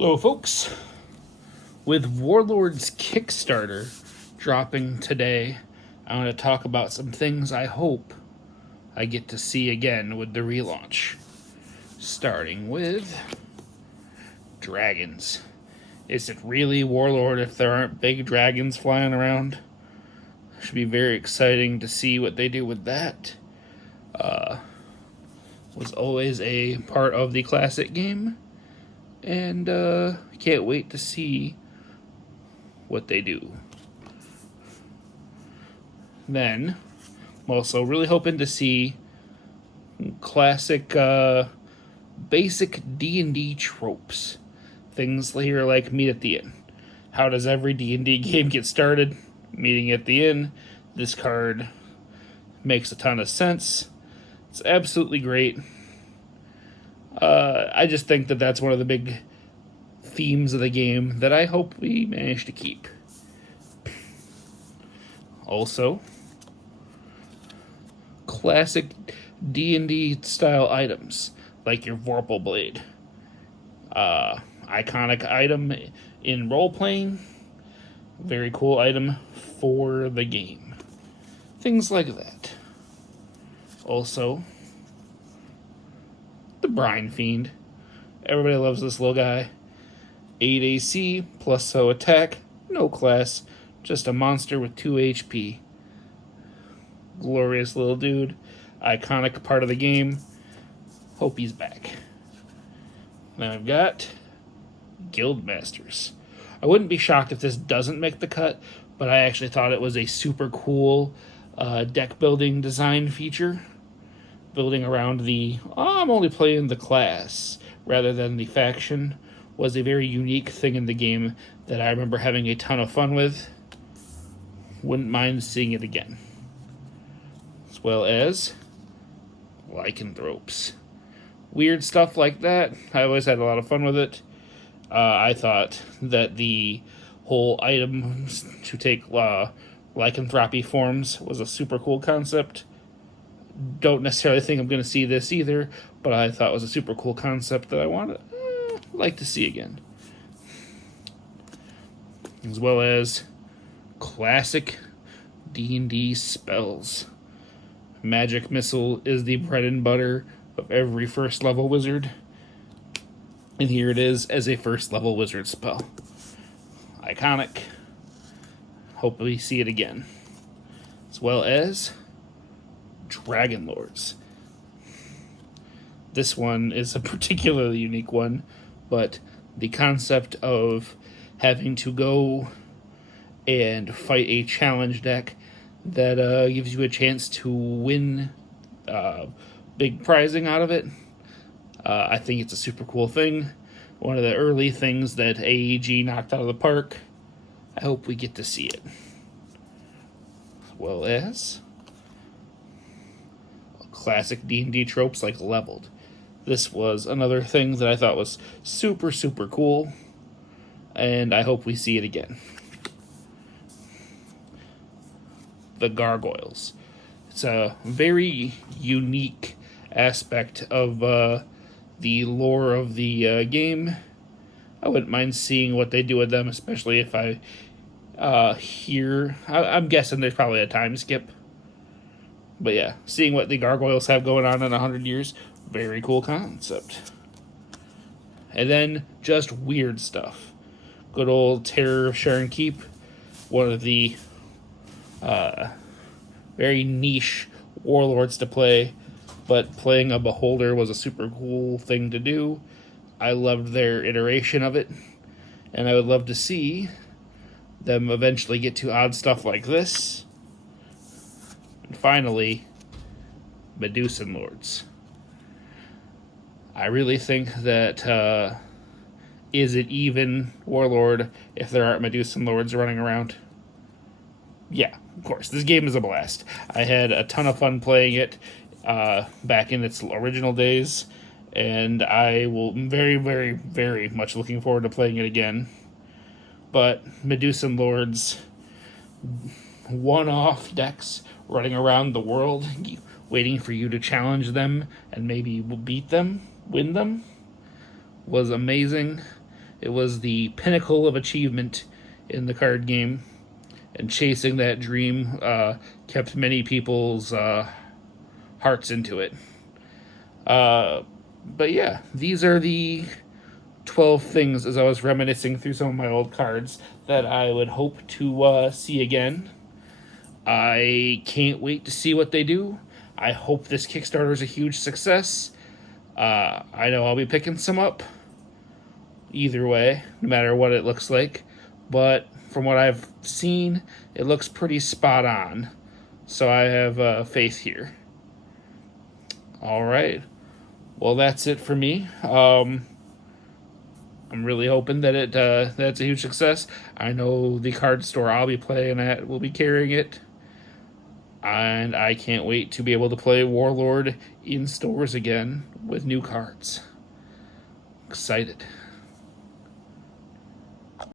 Hello, folks. With Warlord's Kickstarter dropping today, I'm going to talk about some things I hope I get to see again with the relaunch. Starting with dragons. Is it really Warlord if there aren't big dragons flying around? Should be very exciting to see what they do with that. Was always a part of the classic game, and can't wait to see what they do. Then, I'm also really hoping to see classic, basic D&D tropes. Things here like meet at the inn. How does every D&D game get started? Meeting at the inn. This card makes a ton of sense. It's absolutely great. I just think that that's one of the big themes of the game that I hope we manage to keep. Also, classic D&D style items like your Vorpal Blade. Iconic item in role-playing. Very cool item for the game. Things like that. Also, the Brine Fiend. Everybody loves this little guy. 8 AC, plus so attack, no class, just a monster with 2 HP. Glorious little dude. Iconic part of the game. Hope he's back. Then I've got Guildmasters. I wouldn't be shocked if this doesn't make the cut, but I actually thought it was a super cool deck building design feature. Building around the, I'm only playing the class rather than the faction was a very unique thing in the game that I remember having a ton of fun with. Wouldn't mind seeing it again. As well as lycanthropes. Weird stuff like that. I always had a lot of fun with it. I thought that the whole item to take lycanthropy forms was a super cool concept. Don't necessarily think I'm going to see this either, but I thought it was a super cool concept that I wanted like to see again. As well as classic D&D spells. Magic Missile is the bread and butter of every first level wizard. And here it is as a first level wizard spell. Iconic. Hope we see it again. As well as Dragon Lords. This one is a particularly unique one, but the concept of having to go and fight a challenge deck that gives you a chance to win big prizing out of it. I think it's a super cool thing. One of the early things that AEG knocked out of the park. I hope we get to see it. As well as classic D&D tropes like Leveled. This was another thing that I thought was super, super cool, and I hope we see it again. The Gargoyles. It's a very unique aspect of the lore of the game. I wouldn't mind seeing what they do with them, especially if I hear... I'm guessing there's probably a time skip. But yeah, seeing what the Gargoyles have going on in 100 years, very cool concept. And then just weird stuff. Good old Terror of Sharon Keep, one of the very niche warlords to play, but playing a Beholder was a super cool thing to do. I loved their iteration of it, and I would love to see them eventually get to odd stuff like this. And finally, Medusan Lords. I really think that is it even Warlord if there aren't Medusan Lords running around? Yeah, of course. This game is a blast. I had a ton of fun playing it back in its original days, and I will very, very, very much looking forward to playing it again. But Medusan Lords, one-off decks running around the world, waiting for you to challenge them and maybe beat them, win them, was amazing. It was the pinnacle of achievement in the card game, and chasing that dream kept many people's hearts into it. But yeah, these are the 12 things, as I was reminiscing through some of my old cards, that I would hope to see again. I can't wait to see what they do. I hope this Kickstarter is a huge success. I know I'll be picking some up either way, no matter what it looks like. But from what I've seen, it looks pretty spot on. So I have faith here. All right. Well, that's it for me. I'm really hoping that that's a huge success. I know the card store I'll be playing at will be carrying it, and I can't wait to be able to play Warlord in stores again with new cards. Excited.